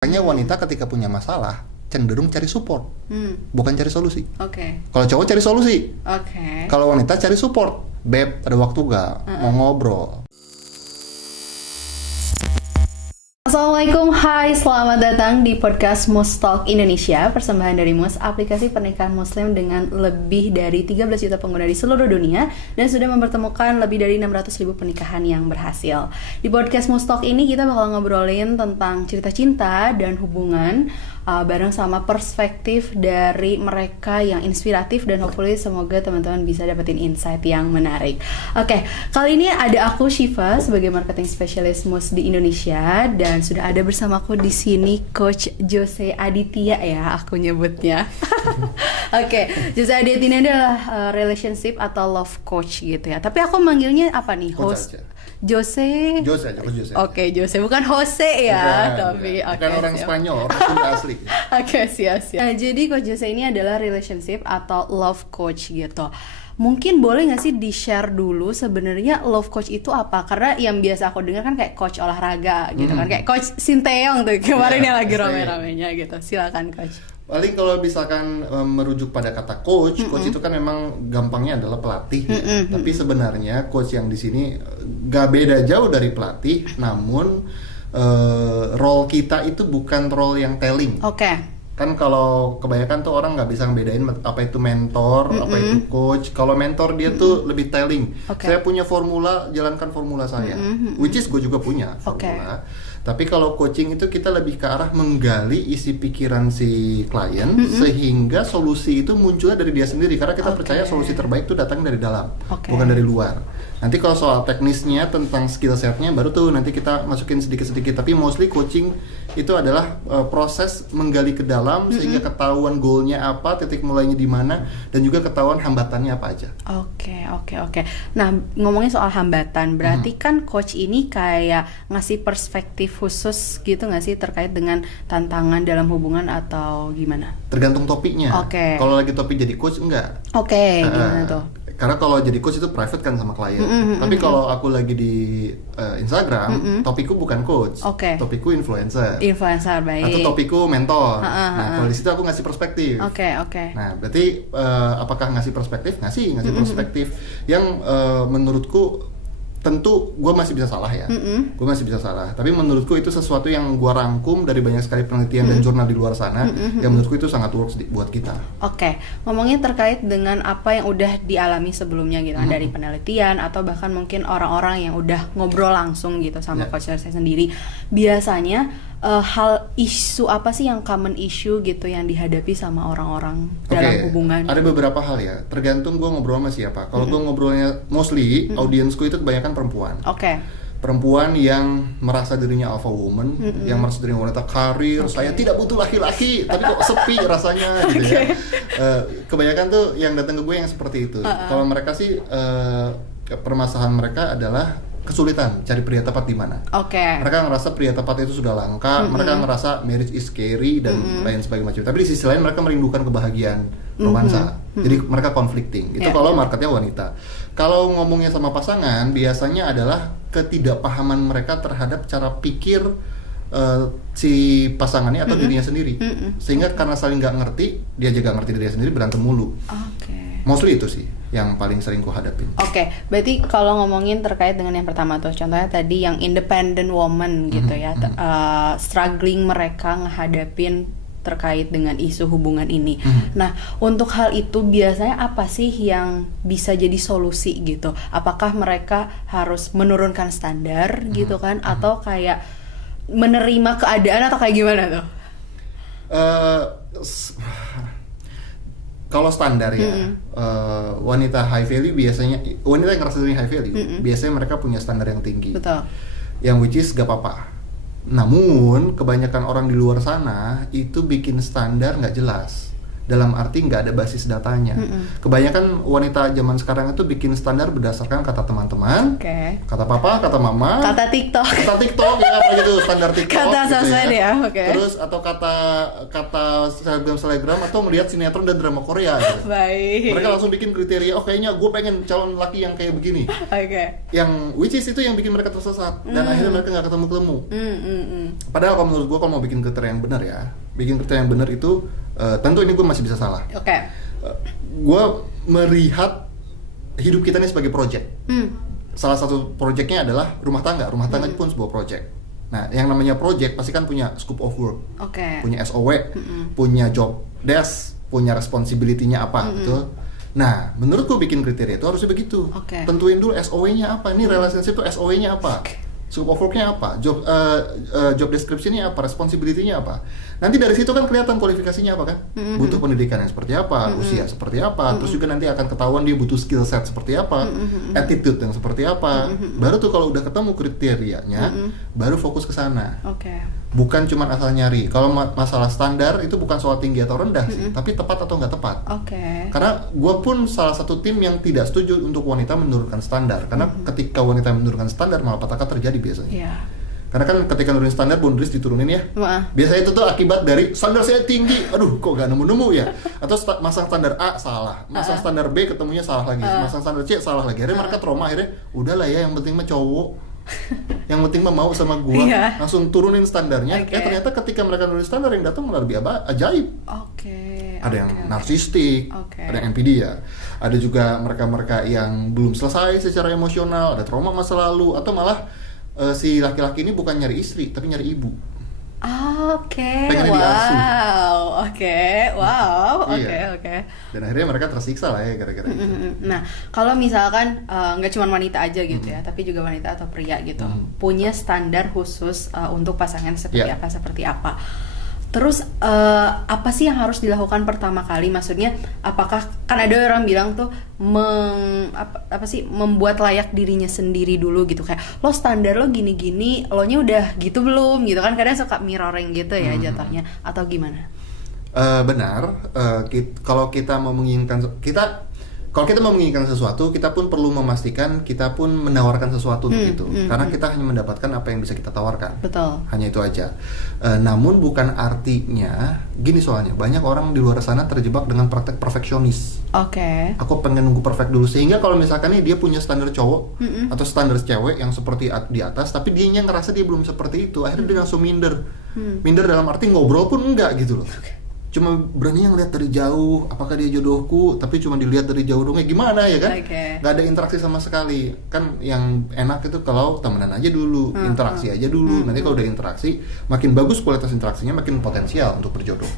Makanya wanita ketika punya masalah cenderung cari support, bukan cari solusi. Oke. Kalau cowok cari solusi, Oke. kalau wanita cari support. Beb, ada waktu gak? Mau ngobrol. Assalamualaikum, hai, selamat datang di podcast Mus Talk Indonesia, persembahan dari Mus, aplikasi pernikahan muslim dengan lebih dari 13 juta pengguna di seluruh dunia dan sudah mempertemukan lebih dari 600.000 pernikahan yang berhasil. Di podcast Mus Talk ini kita bakal ngobrolin tentang cerita cinta dan hubungan bareng sama perspektif dari mereka yang inspiratif dan hopefully semoga teman-teman bisa dapetin insight yang menarik. Oke, kali ini ada aku Shiva sebagai marketing specialist Mus di Indonesia dan sudah ada bersamaku di sini Coach Jose Aditya ya aku nyebutnya. Oke, Jose Aditya ini adalah relationship atau love coach gitu ya. Tapi aku manggilnya apa nih? Host Jose Jose aja, Jose. Oke, Jose bukan Jose ya, tapi bukan orang siap. Spanyol, orang Sunda asli. Oke, siap. Nah, jadi Coach Jose ini adalah relationship atau love coach gitu. Mungkin boleh nggak sih di-share dulu sebenarnya love coach itu apa? Karena yang biasa aku dengar kan kayak coach olahraga gitu kan, kayak Coach Sinteyong tuh kemarin yang lagi rame-ramenya gitu. Silakan Coach. Paling kalau misalkan merujuk pada kata coach, coach itu kan memang gampangnya adalah pelatih. Tapi sebenarnya coach yang di sini gak beda jauh dari pelatih, namun role kita itu bukan role yang telling. Oke. Kan kalau kebanyakan tuh orang nggak bisa ngebedain apa itu mentor, apa itu coach. Kalau mentor dia tuh lebih telling. Saya punya formula, jalankan formula saya. Which is gue juga punya formula. Tapi kalau coaching itu kita lebih ke arah menggali isi pikiran si klien sehingga solusi itu munculnya dari dia sendiri. Karena kita percaya solusi terbaik itu datang dari dalam, bukan dari luar. Nanti kalau soal teknisnya tentang skill setnya baru tuh nanti kita masukin sedikit-sedikit. Tapi mostly coaching itu adalah proses menggali ke dalam sehingga ketahuan goalnya apa, titik mulainya di mana, dan juga ketahuan hambatannya apa aja. Oke. Nah, ngomongin soal hambatan, berarti kan coach ini kayak ngasih perspektif khusus gitu nggak sih terkait dengan tantangan dalam hubungan atau gimana? Tergantung topiknya. Kalau lagi topik jadi coach enggak. Gimana tuh? Karena kalau jadi coach itu private kan sama klien. Tapi kalau aku lagi di Instagram, topikku bukan coach, topikku influencer. Baik. Atau topikku mentor. Nah, kalau di situ aku ngasih perspektif. Oke. Nah, berarti apakah ngasih perspektif? Ngasih perspektif yang menurutku tentu gue masih bisa salah ya. Gue masih bisa salah. Tapi menurutku itu sesuatu yang gue rangkum dari banyak sekali penelitian dan jurnal di luar sana yang menurutku itu sangat works buat kita. Oke. Ngomongin terkait dengan apa yang udah dialami sebelumnya gitu kan, dari penelitian atau bahkan mungkin orang-orang yang udah ngobrol langsung gitu sama coach saya sendiri. Biasanya hal isu apa sih yang common issue gitu yang dihadapi sama orang-orang dalam hubungan? Ada beberapa hal ya, tergantung gue ngobrol sama siapa. Kalau gue ngobrolnya mostly audiensku itu kebanyakan perempuan. Perempuan yang merasa dirinya alpha woman, yang merasa dirinya wanita karir, saya tidak butuh laki-laki, tapi kok sepi rasanya gitu ya. Kebanyakan tuh yang datang ke gue yang seperti itu. Kalau mereka sih permasalahan mereka adalah kesulitan cari pria tepat di mana. Mereka ngerasa pria tepat itu sudah langka, mereka ngerasa marriage is scary dan lain sebagainya. Tapi di sisi lain mereka merindukan kebahagiaan romansa. Jadi mereka conflicting. Itu kalau marketnya wanita. Kalau ngomongnya sama pasangan, biasanya adalah ketidakpahaman mereka terhadap cara pikir si pasangannya atau dirinya sendiri. Sehingga karena saling nggak ngerti, dia juga ngerti dirinya sendiri, berantem mulu. Mostly itu sih yang paling sering ku hadapin. Berarti kalau ngomongin terkait dengan yang pertama tuh, contohnya tadi yang independent woman gitu ya, struggling mereka ngehadapin terkait dengan isu hubungan ini. Nah, untuk hal itu biasanya apa sih yang bisa jadi solusi gitu? Apakah mereka harus menurunkan standar gitu kan, atau kayak menerima keadaan atau kayak gimana tuh? Kalau standar ya, wanita high value biasanya, wanita yang ngerasa dirinya high value, biasanya mereka punya standar yang tinggi. Betul. Yang which is gak apa-apa. Namun, kebanyakan orang di luar sana itu bikin standar gak jelas. dalam arti nggak ada basis datanya. Kebanyakan wanita zaman sekarang itu bikin standar berdasarkan kata teman-teman, kata papa, kata mama, kata TikTok ya apa gitu, standar TikTok kata gitu sosmed ya. Terus atau kata selebgram atau melihat sinetron dan drama Korea gitu. Baik. Mereka langsung bikin kriteria, kayaknya gue pengen calon laki yang kayak begini. Yang which is itu yang bikin mereka tersesat dan akhirnya mereka nggak ketemu. Padahal kalau menurut gue, kalau mau bikin kriteria yang benar ya, bikin kriteria yang benar itu tentu ini gue masih bisa salah. Gue melihat hidup kita ini sebagai project. Salah satu projectnya adalah rumah tangga. Rumah tangga pun sebuah project. Nah, yang namanya project pasti kan punya scope of work, punya SOW, punya job desk, punya responsibility-nya apa gitu. Nah, menurut gue bikin kriteria itu harusnya begitu. Tentuin dulu SOW-nya apa. Ini relationship itu SOW-nya apa. Scope of work-nya apa, job description-nya apa, responsibility-nya apa. Nanti dari situ kan kelihatan kualifikasinya apa kan. Butuh pendidikan yang seperti apa, usia seperti apa, terus juga nanti akan ketahuan dia butuh skill set seperti apa, attitude yang seperti apa. Baru tuh kalau udah ketemu kriterianya, baru fokus ke sana. Bukan cuma asal nyari. Kalau masalah standar itu bukan soal tinggi atau rendah sih, tapi tepat atau nggak tepat. Karena gue pun salah satu tim yang tidak setuju untuk wanita menurunkan standar. Karena ketika wanita menurunkan standar malah petaka terjadi biasanya. Karena kan ketika nurunin standar, boundaries diturunin ya. Biasanya itu tuh akibat dari standar saya tinggi, aduh kok gak nemu-nemu ya. Atau masang standar A salah, masang standar B ketemunya salah lagi, masang standar C salah lagi. Akhirnya mereka trauma, akhirnya udahlah ya, yang penting mah cowok, yang penting mah mau sama gua, langsung turunin standarnya. Ternyata ketika mereka nurunin standar, yang datang malah lebih ajaib. Ada yang narsistik, ada yang NPD ya. Ada juga mereka-mereka yang belum selesai secara emosional, ada trauma masa lalu, atau malah si laki-laki ini bukan nyari istri, tapi nyari ibu. Pengen diasuh. Dan akhirnya mereka tersiksa lah ya gara-gara itu. Nah, kalau misalkan nggak cuma wanita aja gitu ya, tapi juga wanita atau pria gitu, punya standar khusus untuk pasangan seperti apa. Terus apa sih yang harus dilakukan pertama kali? Maksudnya, apakah kan ada orang bilang tuh membuat layak dirinya sendiri dulu gitu, kayak lo standar lo gini-gini, lo nya udah gitu belum gitu kan? Kadang suka mirroring gitu ya jatuhnya, atau gimana? Benar. Kalau kita mau menginginkan sesuatu, kita pun perlu memastikan kita pun menawarkan sesuatu untuk itu. Karena kita hanya mendapatkan apa yang bisa kita tawarkan. Betul. Hanya itu aja. Namun bukan artinya gini, soalnya banyak orang di luar sana terjebak dengan praktek perfeksionis. Aku pengen nunggu perfect dulu, sehingga kalau misalkan nih dia punya standar cowok atau standar cewek yang seperti di atas, tapi dianya ngerasa dia belum seperti itu, akhirnya dia langsung minder. Minder dalam arti ngobrol pun enggak gitu loh. Cuma berani ngeliat dari jauh, apakah dia jodohku, tapi cuma dilihat dari jauh dong, gimana ya kan? Gak ada interaksi sama sekali. Kan yang enak itu kalau temenan aja dulu, interaksi aja dulu. Nanti kalau udah interaksi, makin bagus kualitas interaksinya, makin potensial untuk berjodoh.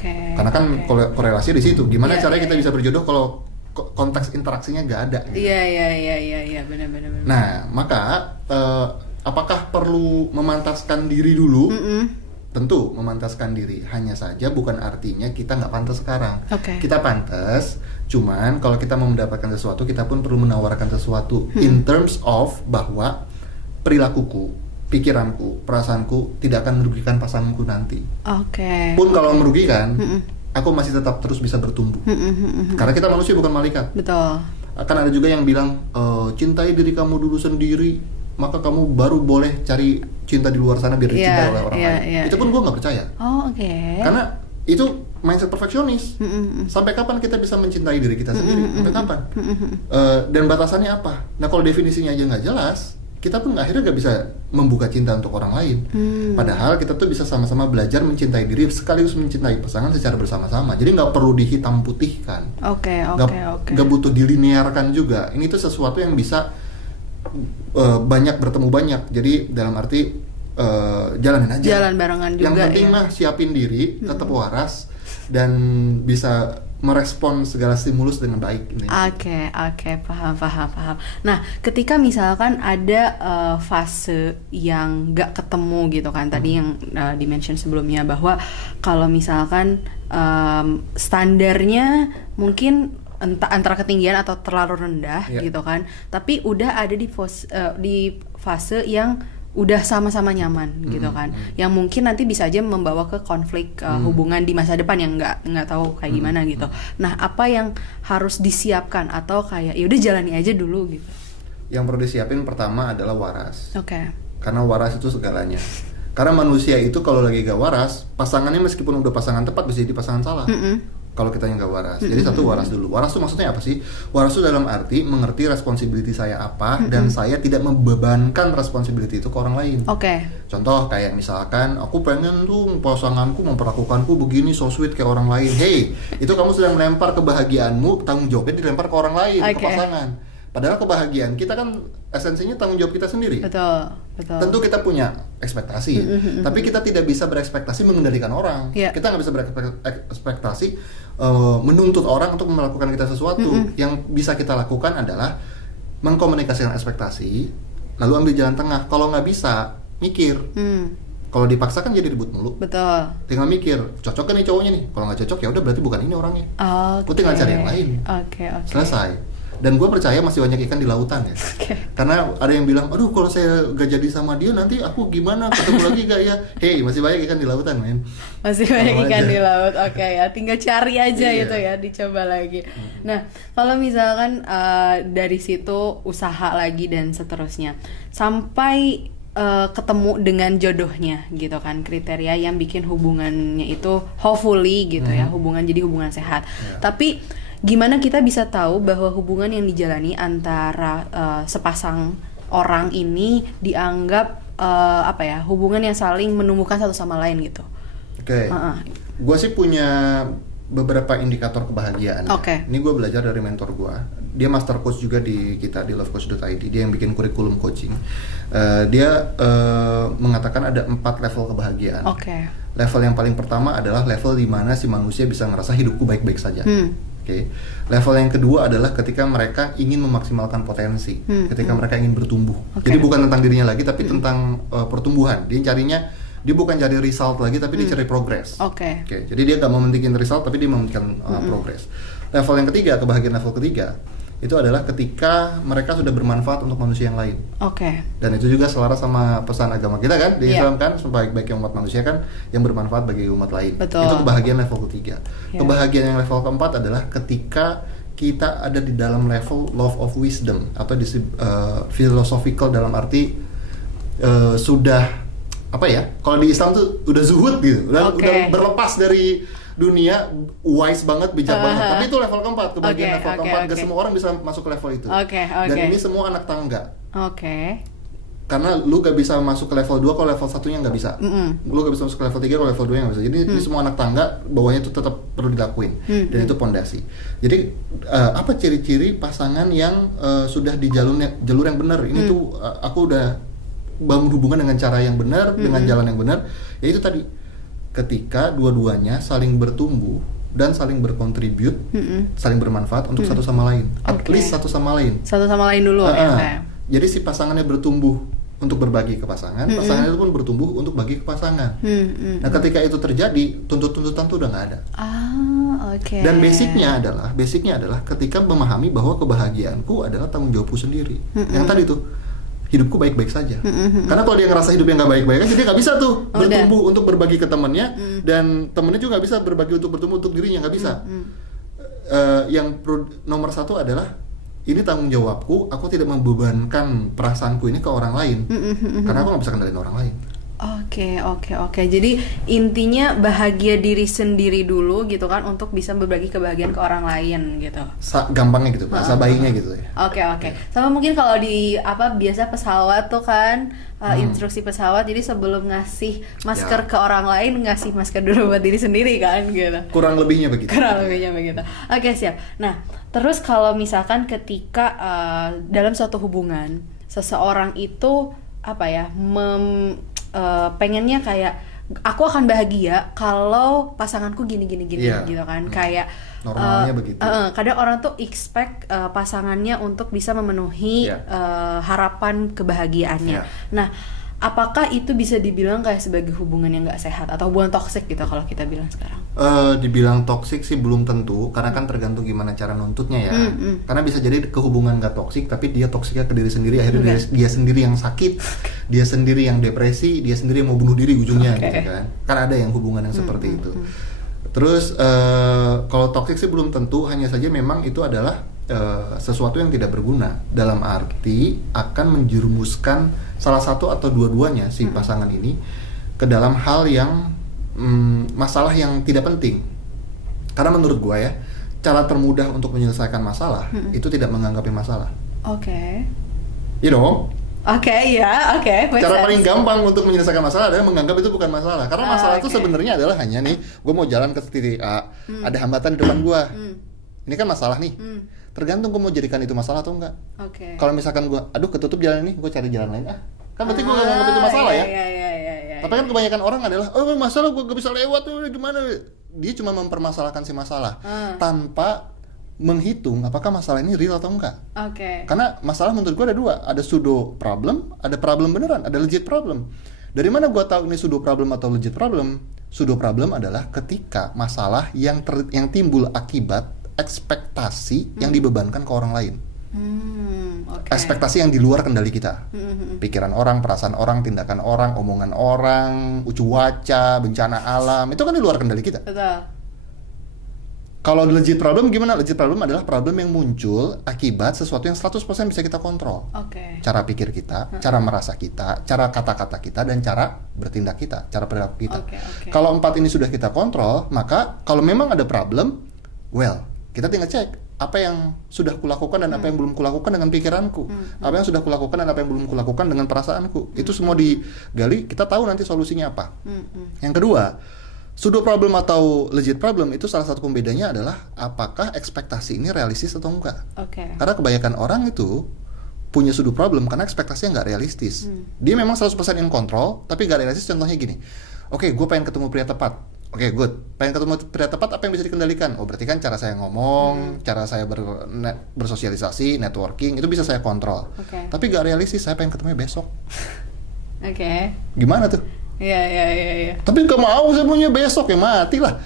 Karena kan korelasi di situ. Gimana caranya kita bisa berjodoh kalau konteks interaksinya gak ada? Gitu. Iya, benar. Nah, maka apakah perlu memantaskan diri dulu? Tentu memantaskan diri, hanya saja bukan artinya kita nggak pantas sekarang. Kita pantas, cuman kalau kita mau mendapatkan sesuatu, kita pun perlu menawarkan sesuatu in terms of bahwa perilakuku, pikiranku, perasaanku tidak akan merugikan pasanganku nanti. Pun kalau merugikan, aku masih tetap terus bisa bertumbuh. Karena kita manusia bukan malaikat. Betul. Akan ada juga yang bilang, cintai diri kamu dulu sendiri, maka kamu baru boleh cari cinta di luar sana biar dicintai oleh orang lain. Itu pun gue nggak percaya. Karena itu mindset perfeksionis. Sampai kapan kita bisa mencintai diri kita sendiri? Sampai kapan? Dan batasannya apa? Nah, kalau definisinya aja nggak jelas, kita pun akhirnya nggak bisa membuka cinta untuk orang lain. Padahal kita tuh bisa sama-sama belajar mencintai diri sekaligus mencintai pasangan secara bersama-sama. Jadi nggak perlu dihitam putihkan. Nggak butuh dilinearkan juga. Ini tuh sesuatu yang bisa banyak bertemu banyak. Jadi dalam arti jalanin aja. Jalan barengan juga. Yang penting mah siapin diri, tetap waras dan bisa merespon segala stimulus dengan baik. Oke, paham. Nah, ketika misalkan ada fase yang nggak ketemu gitu kan, tadi yang di-mention sebelumnya bahwa kalau misalkan standarnya mungkin antara ketinggian atau terlalu rendah gitu kan, tapi udah ada di fase yang udah sama-sama nyaman gitu kan, yang mungkin nanti bisa aja membawa ke konflik hubungan di masa depan yang nggak tahu kayak gimana gitu. Nah, apa yang harus disiapkan atau kayak ya udah jalani aja dulu gitu? Yang perlu disiapin pertama adalah waras. Oke. Karena waras itu segalanya. Karena manusia itu kalau lagi gak waras, pasangannya meskipun udah pasangan tepat bisa jadi pasangan salah. Kalau kita yang gak waras. Jadi satu, waras dulu. Waras itu maksudnya apa sih? Waras itu dalam arti mengerti responsibility saya apa, dan saya tidak membebankan responsibility itu ke orang lain. Contoh kayak misalkan aku pengen tuh pasanganku memperlakukanku begini so sweet kayak orang lain. Hey, itu kamu sedang melempar kebahagiaanmu, tanggung jawabnya dilempar ke orang lain, ke pasangan. Padahal kebahagiaan kita kan esensinya tanggung jawab kita sendiri. Betul. Tentu kita punya ekspektasi, tapi kita tidak bisa berekspektasi mengendalikan orang. Kita nggak bisa berekspektasi menuntut orang untuk melakukan kita sesuatu. Yang bisa kita lakukan adalah mengkomunikasikan ekspektasi, lalu ambil jalan tengah. Kalau nggak bisa, mikir. Kalau dipaksa kan jadi ribut mulu. Betul. Tinggal mikir, cocok kan nih cowoknya nih. Kalau nggak cocok ya udah berarti bukan ini orangnya. Aku tinggal cari yang lain. Selesai. Dan gue percaya masih banyak ikan di lautan ya. Karena ada yang bilang, aduh kalau saya gak jadi sama dia nanti aku gimana, ketemu lagi gak ya? Hey, masih banyak ikan di lautan, men. Masih banyak ikan di laut, ya. Tinggal cari aja gitu ya, dicoba lagi. Nah, kalau misalkan dari situ usaha lagi dan seterusnya, sampai ketemu dengan jodohnya gitu kan, kriteria yang bikin hubungannya itu hopefully gitu ya, hubungan jadi hubungan sehat. Tapi gimana kita bisa tahu bahwa hubungan yang dijalani antara sepasang orang ini dianggap hubungan yang saling menumbuhkan satu sama lain gitu? Gue sih punya beberapa indikator kebahagiaan. Ini gue belajar dari mentor gue. Dia master coach juga di kita di lovecoach.id. Dia yang bikin kurikulum coaching. Dia mengatakan ada 4 level kebahagiaan. Level yang paling pertama adalah level di mana si manusia bisa ngerasa hidupku baik-baik saja. Level yang kedua adalah ketika mereka ingin memaksimalkan potensi, ketika mereka ingin bertumbuh. Jadi bukan tentang dirinya lagi, tapi tentang pertumbuhan. Dia bukan cari result lagi, tapi dia cari progress. Jadi dia gak mementingin result, tapi dia mementingkan progress. Level yang ketiga, kebahagiaan level ketiga, itu adalah ketika mereka sudah bermanfaat untuk manusia yang lain. Dan itu juga selaras sama pesan agama kita kan, di Islam kan, sebaik-baiknya umat manusia kan yang bermanfaat bagi umat lain. Itu kebahagiaan level ketiga. Kebahagiaan yang level keempat adalah ketika kita ada di dalam level love of wisdom, atau philosophical dalam arti sudah kalau di Islam tuh udah zuhud gitu, udah berlepas dari dunia, wise banget, bijak banget. Tapi itu level keempat, kebahagiaan level keempat. Gak semua orang bisa masuk ke level itu. Dan ini semua anak tangga. Karena lu gak bisa masuk ke level 2 kalau level 1-nya gak bisa. Lu gak bisa masuk ke level 3 kalau level 2-nya gak bisa. Jadi ini semua anak tangga, bawahnya itu tetap perlu dilakuin. Dan itu pondasi. Jadi apa ciri-ciri pasangan yang sudah di jalur yang benar? Ini tuh aku udah bangun hubungan dengan cara yang benar, dengan jalan yang benar. Ya itu tadi, ketika dua-duanya saling bertumbuh dan saling berkontribut, saling bermanfaat untuk satu sama lain. At least satu sama lain. Satu sama lain dulu. Jadi si pasangannya bertumbuh untuk berbagi ke pasangan, pasangan itu pun bertumbuh untuk bagi ke pasangan. Nah, ketika itu terjadi, tuntutan tuh udah nggak ada. Dan basicnya adalah ketika memahami bahwa kebahagiaanku adalah tanggung jawabku sendiri. Yang tadi tuh, hidupku baik-baik saja. Karena kalau dia ngerasa hidupnya nggak baik-baik aja, dia nggak bisa tuh bertumbuh untuk berbagi ke temannya, dan temannya juga nggak bisa berbagi untuk bertumbuh untuk dirinya, nggak bisa. Yang nomor satu adalah ini tanggung jawabku, aku tidak membebankan perasaanku ini ke orang lain, karena aku nggak bisa kendaliin orang lain. Oke. Jadi intinya bahagia diri sendiri dulu gitu kan, untuk bisa berbagi kebahagiaan ke orang lain gitu. Gampangnya gitu, bahasa bayinya gitu ya. Oke. Sama mungkin kalau di biasa pesawat tuh kan, instruksi pesawat, jadi sebelum ngasih masker ke orang lain, ngasih masker dulu buat diri sendiri kan gitu. Kurang lebihnya begitu. Oke, siap. Nah, terus kalau misalkan ketika dalam suatu hubungan, seseorang itu pengennya kayak aku akan bahagia kalau pasanganku gini gitu kan, kayak normalnya begitu. Kadang orang tuh expect pasangannya untuk bisa memenuhi harapan kebahagiaannya. Nah, apakah itu bisa dibilang kayak sebagai hubungan yang nggak sehat atau hubungan toksik gitu kalau kita bilang sekarang? Dibilang toksik sih belum tentu, karena kan tergantung gimana cara nuntutnya ya. Karena bisa jadi kehubungan nggak toksik, tapi dia toksiknya ke diri sendiri, akhirnya dia sendiri yang sakit, dia sendiri yang depresi, dia sendiri yang mau bunuh diri ujungnya gitu kan. Kan ada yang hubungan yang seperti itu. Terus kalau toksik sih belum tentu, hanya saja memang itu adalah sesuatu yang tidak berguna, dalam arti akan menjerumuskan salah satu atau dua-duanya si pasangan ini ke dalam hal yang masalah yang tidak penting. Karena menurut gua ya, cara termudah untuk menyelesaikan masalah itu tidak menganggapnya masalah. You know? Cara paling gampang untuk menyelesaikan masalah adalah menganggap itu bukan masalah. Karena masalah itu sebenarnya adalah hanya nih, gua mau jalan ke titik A, ada hambatan di depan gua. Ini kan masalah nih. Tergantung gue mau jadikan itu masalah atau enggak. Kalau misalkan gue, aduh ketutup jalan ini, gue cari jalan lain. Kan berarti gue gak nganggap itu masalah ya. Tapi kan kebanyakan orang adalah, oh masalah gue gak bisa lewat, gimana? Dia cuma mempermasalahkan si masalah tanpa menghitung apakah masalah ini real atau enggak. Karena masalah menurut gue ada dua, ada pseudo problem, ada problem beneran, ada legit problem. Dari mana gue tahu ini pseudo problem atau legit problem? Pseudo problem adalah ketika masalah yang timbul akibat ekspektasi yang dibebankan ke orang lain. Ekspektasi yang di luar kendali kita. Pikiran orang, perasaan orang, tindakan orang, omongan orang, cuaca, bencana alam, itu kan di luar kendali kita. Kalau legit problem gimana? Legit problem adalah problem yang muncul akibat sesuatu yang 100% bisa kita kontrol. Cara pikir kita, cara merasa kita, cara kata-kata kita, dan cara bertindak kita, cara perilaku kita. Kalau 4 ini sudah kita kontrol, maka kalau memang ada problem, kita tinggal cek apa yang sudah kulakukan dan apa yang belum kulakukan dengan pikiranku, apa yang sudah kulakukan dan apa yang belum kulakukan dengan perasaanku. Itu semua digali, kita tahu nanti solusinya apa. Yang kedua, pseudo problem atau legit problem itu salah satu pembedanya adalah apakah ekspektasi ini realistis atau enggak. Karena kebanyakan orang itu punya pseudo problem karena ekspektasinya nggak realistis. Dia memang 100% in control, tapi nggak realistis. Contohnya gini, gue pengen ketemu pria tepat. Good. Pengen ketemu pria tepat, apa yang bisa dikendalikan? Berarti kan cara saya ngomong, cara saya bersosialisasi, networking, itu bisa saya kontrol. Tapi gak realistis, saya pengen ketemunya besok. Gimana tuh? Iya. Tapi gak mau saya punya besok, ya mati lah.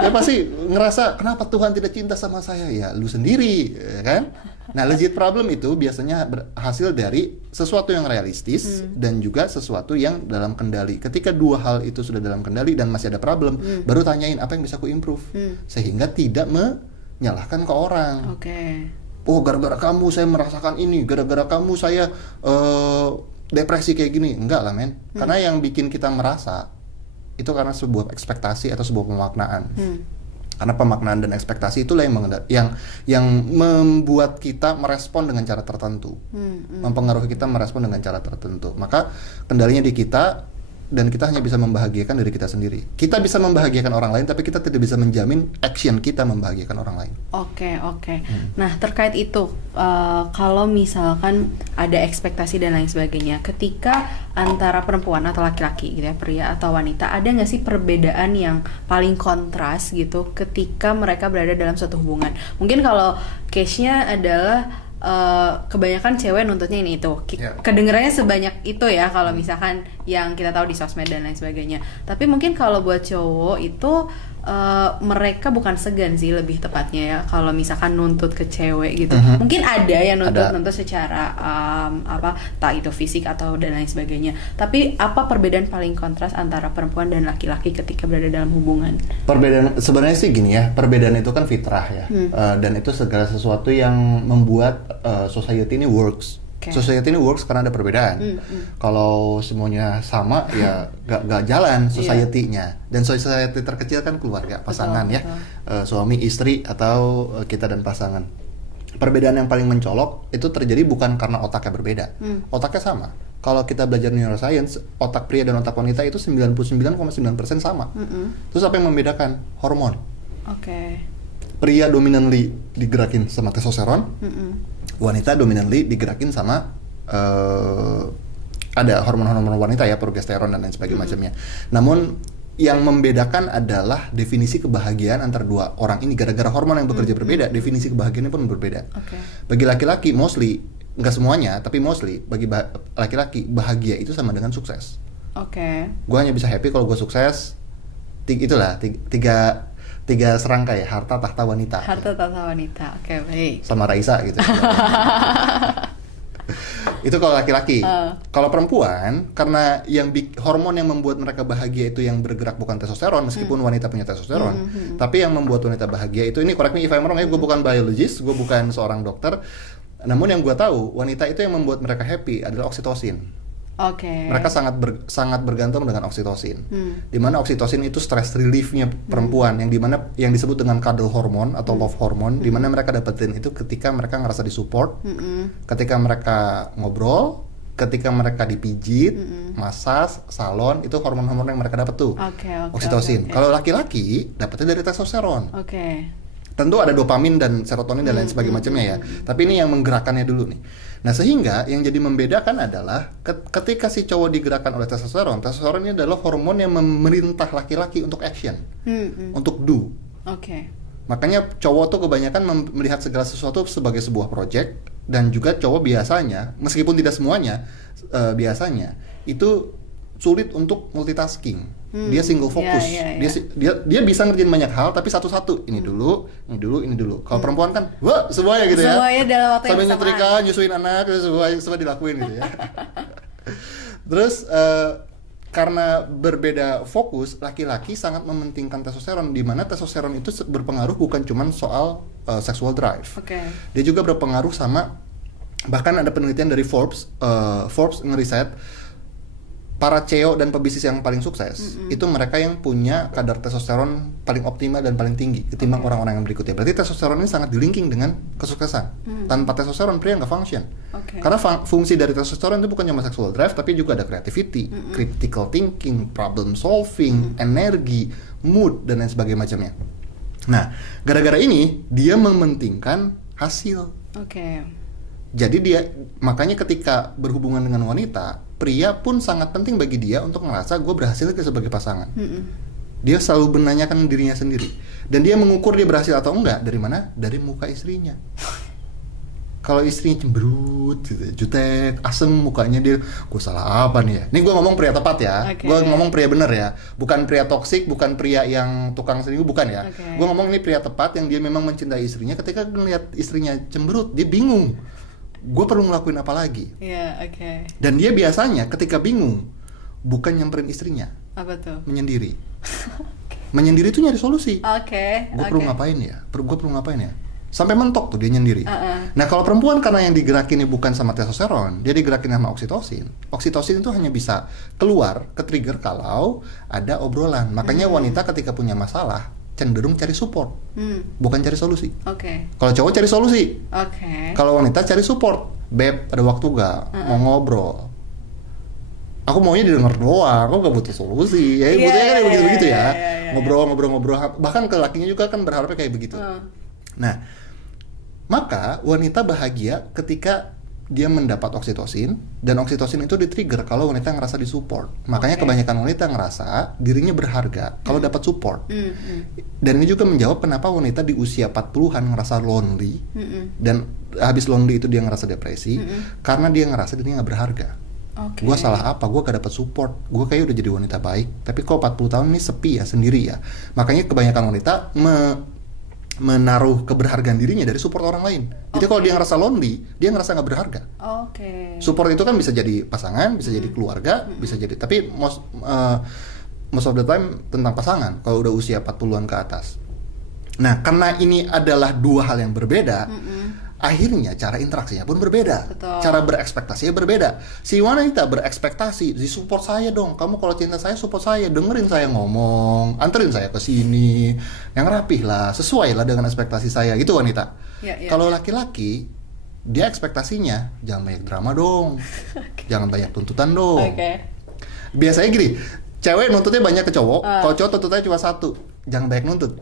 Ya pasti ngerasa, kenapa Tuhan tidak cinta sama saya? Ya lu sendiri, kan? Nah, legit problem itu biasanya berhasil dari sesuatu yang realistis dan juga sesuatu yang dalam kendali. Ketika dua hal itu sudah dalam kendali dan masih ada problem, baru tanyain apa yang bisa ku improve. Sehingga tidak menyalahkan ke orang. Oh, gara-gara kamu saya merasakan ini, gara-gara kamu saya depresi kayak gini. Enggak lah, men. Karena yang bikin kita merasa itu karena sebuah ekspektasi atau sebuah pemaknaan. Karena pemaknaan dan ekspektasi itulah yang membuat kita merespon dengan cara tertentu, mempengaruhi kita merespon dengan cara tertentu. Maka kendalinya di kita, dan kita hanya bisa membahagiakan diri kita sendiri. Kita bisa membahagiakan orang lain, tapi kita tidak bisa menjamin action kita membahagiakan orang lain. Nah, terkait itu, kalau misalkan ada ekspektasi dan lain sebagainya, ketika antara perempuan atau laki-laki gitu ya, pria atau wanita, ada nggak sih perbedaan yang paling kontras gitu ketika mereka berada dalam suatu hubungan? Mungkin kalau case-nya adalah kebanyakan cewek nuntutnya ini itu, kedengerannya sebanyak itu ya kalau misalkan yang kita tahu di sosmed dan lain sebagainya. Tapi mungkin kalau buat cowok itu mereka bukan segan sih, lebih tepatnya ya, kalau misalkan nuntut ke cewek gitu. Mungkin ada yang nuntut secara tak itu fisik atau dan lain sebagainya. Tapi apa perbedaan paling kontras antara perempuan dan laki-laki ketika berada dalam hubungan? Perbedaan sebenarnya sih gini ya, perbedaan itu kan fitrah ya, dan itu segala sesuatu yang membuat society ini works. Society ini works karena ada perbedaan. Kalau semuanya sama ya gak jalan society-nya. Dan society terkecil kan keluarga, pasangan, betul. Suami, istri, atau kita dan pasangan. Perbedaan yang paling mencolok itu terjadi bukan karena otaknya berbeda. Otaknya sama. Kalau kita belajar neuroscience, otak pria dan otak wanita itu 99,9% sama. Terus apa yang membedakan? Hormon. Pria dominantly digerakin sama testosteron, wanita dominantly digerakin sama ada hormon-hormon wanita ya, progesteron dan lain sebagainya macamnya. Namun yang membedakan adalah definisi kebahagiaan antara dua orang ini. Gara-gara hormon yang bekerja berbeda, definisi kebahagiaannya pun berbeda. Bagi laki-laki mostly nggak semuanya, tapi mostly bagi laki-laki bahagia itu sama dengan sukses. Gue hanya bisa happy kalau gue sukses. Itulah tiga serangkai harta tahta wanita. Oke, baik. Sama Raisa gitu. Itu kalau laki-laki. Kalau perempuan, karena hormon yang membuat mereka bahagia itu yang bergerak bukan testosteron, meskipun wanita punya testosteron, tapi yang membuat wanita bahagia itu, ini correct me if I'm wrong ya, gue bukan biologist, gue bukan seorang dokter, namun yang gue tahu, wanita itu yang membuat mereka happy adalah oksitosin. Mereka sangat bergantung dengan oksitosin. Dimana oksitosin itu stress reliefnya perempuan, yang disebut dengan cuddle hormone atau love hormone, dimana mereka dapetin itu ketika mereka ngerasa disupport, ketika mereka ngobrol, ketika mereka dipijit, masas, salon, itu hormon-hormon yang mereka dapat tuh, oksitosin. Kalau laki-laki dapetnya dari testosteron. Tentu ada dopamin dan serotonin dan lain sebagainya macamnya ya. Tapi ini yang menggerakkannya dulu nih. Nah, sehingga yang jadi membedakan adalah ketika si cowok digerakkan oleh testosteron ini adalah hormon yang memerintah laki-laki untuk action, untuk do. Makanya cowok tuh kebanyakan melihat segala sesuatu sebagai sebuah project, dan juga cowok biasanya, meskipun tidak semuanya, biasanya itu sulit untuk multitasking. Dia single fokus. Dia bisa ngerjain banyak hal tapi satu-satu. Ini dulu. Kalau perempuan kan, wah, semuanya gitu ya. Semuanya dalam waktu yang sampai nyetrika, nyusuin anak, semua dilakuin gitu ya. Terus karena berbeda fokus, laki-laki sangat mementingkan testosteron, di mana testosteron itu berpengaruh bukan cuma soal sexual drive. Dia juga berpengaruh sama, bahkan ada penelitian dari Forbes ngeriset para CEO dan pebisnis yang paling sukses, itu mereka yang punya kadar testosteron paling optimal dan paling tinggi ketimbang orang-orang yang berikutnya. Berarti testosteron ini sangat di-linking dengan kesuksesan. Tanpa testosteron pria nggak function. Karena fungsi dari testosteron itu bukan cuma sexual drive, tapi juga ada creativity, critical thinking, problem solving, energi, mood, dan lain sebagainya macamnya. Nah, gara-gara ini dia mementingkan hasil. Jadi makanya ketika berhubungan dengan wanita, pria pun sangat penting bagi dia untuk merasa gue berhasil sebagai pasangan. Dia selalu menanyakan dirinya sendiri, dan dia mengukur dia berhasil atau enggak dari mana? Dari muka istrinya. Kalau istrinya cemberut, gitu, jutek, asem mukanya, dia, gue salah apa nih ya? Ini gue ngomong pria tepat ya, gue ngomong pria bener ya, bukan pria toksik, bukan pria yang tukang selingkuh, bukan ya. Gue ngomong ini pria tepat yang dia memang mencintai istrinya. Ketika ngeliat istrinya cemberut, dia bingung. Gue perlu ngelakuin apa lagi? Dan dia biasanya ketika bingung, bukan nyamperin istrinya. Apa tuh? Menyendiri. Menyendiri itu nyari solusi. Gue perlu ngapain ya? Gue perlu ngapain ya? Sampai mentok tuh dia nyendiri. Nah, kalau perempuan karena yang digerakin bukan sama testosteron, dia digerakin sama oksitosin. Oksitosin itu hanya bisa keluar, ke-trigger kalau ada obrolan. Makanya wanita ketika punya masalah cenderung cari support, bukan cari solusi. Kalau cowok cari solusi, kalau wanita cari support. Beb, ada waktu gak? Mau ngobrol? Aku maunya didengar doang, aku gak butuh solusi. Ya, butuhnya kan begitu-begitu ya. Ngobrol. Bahkan ke lakinya juga kan berharapnya kayak begitu. Nah, maka wanita bahagia ketika dia mendapat oksitosin, dan oksitosin itu di-trigger kalau wanita ngerasa disupport. Makanya kebanyakan wanita ngerasa dirinya berharga kalau dapat support. Dan ini juga menjawab kenapa wanita di usia 40-an ngerasa lonely, dan habis lonely itu dia ngerasa depresi, karena dia ngerasa dirinya gak berharga. Gue salah apa? Gue gak dapat support. Gue kayak udah jadi wanita baik, tapi kok 40 tahun ini sepi ya, sendiri ya. Makanya kebanyakan wanita menaruh keberhargaan dirinya dari support orang lain. Jadi kalau dia ngerasa lonely, dia ngerasa nggak berharga. Support itu kan bisa jadi pasangan, bisa jadi keluarga, bisa jadi, tapi most of the time tentang pasangan kalau udah usia 40-an ke atas. Nah, karena ini adalah dua hal yang berbeda, akhirnya cara interaksinya pun berbeda. Cara berekspektasinya berbeda. Si wanita berekspektasi, support saya dong. Kamu kalau cinta saya, support saya, dengerin saya ngomong, anterin saya ke sini, yang rapih lah, sesuai lah dengan ekspektasi saya. Itu wanita. Kalau laki-laki, dia ekspektasinya jangan banyak drama dong, jangan banyak tuntutan dong. Biasanya gini, cewek nuntutnya banyak ke cowok, kalau cowok tuntutnya cuma satu, jangan banyak nuntut.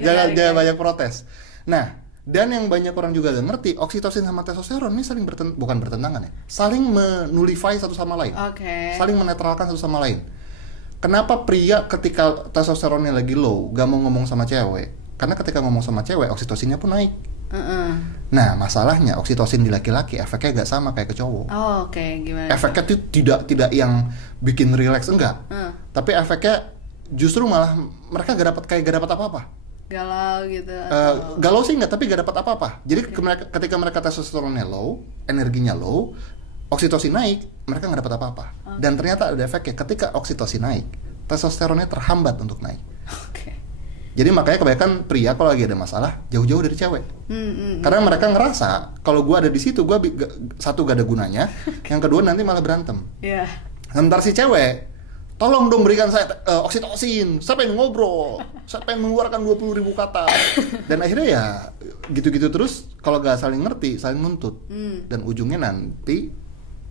Jangan banyak protes. Nah, dan yang banyak orang juga gak ngerti, oksitosin sama testosteron ini saling bukan bertentangan ya, saling menulify satu sama lain, saling menetralkan satu sama lain. Kenapa pria ketika testosteronnya lagi low gak mau ngomong sama cewek? Karena ketika ngomong sama cewek, oksitosinnya pun naik. Nah, masalahnya oksitosin di laki-laki efeknya gak sama kayak ke cowok. Oke. Gimana? Efeknya tuh tidak yang bikin relax, enggak. Tapi efeknya justru malah mereka gak dapat apa-apa. Galau gitu. Galau sih enggak, tapi gak dapat apa-apa. Jadi ketika mereka testosteronnya low, energinya low, oksitosin naik, mereka gak dapat apa-apa. Dan ternyata ada efeknya, ketika oksitosin naik, testosteronnya terhambat untuk naik. Jadi makanya kebanyakan pria kalau lagi ada masalah jauh-jauh dari cewek. Karena mereka ngerasa kalau gue ada di situ, gue satu gak ada gunanya, yang kedua nanti malah berantem. Sementara si cewek, tolong dong berikan saya oksitosin, saya pengen ngobrol, saya pengen mengeluarkan 20.000 kata. Dan akhirnya ya gitu-gitu terus, kalau gak saling ngerti, saling nuntut. Dan ujungnya nanti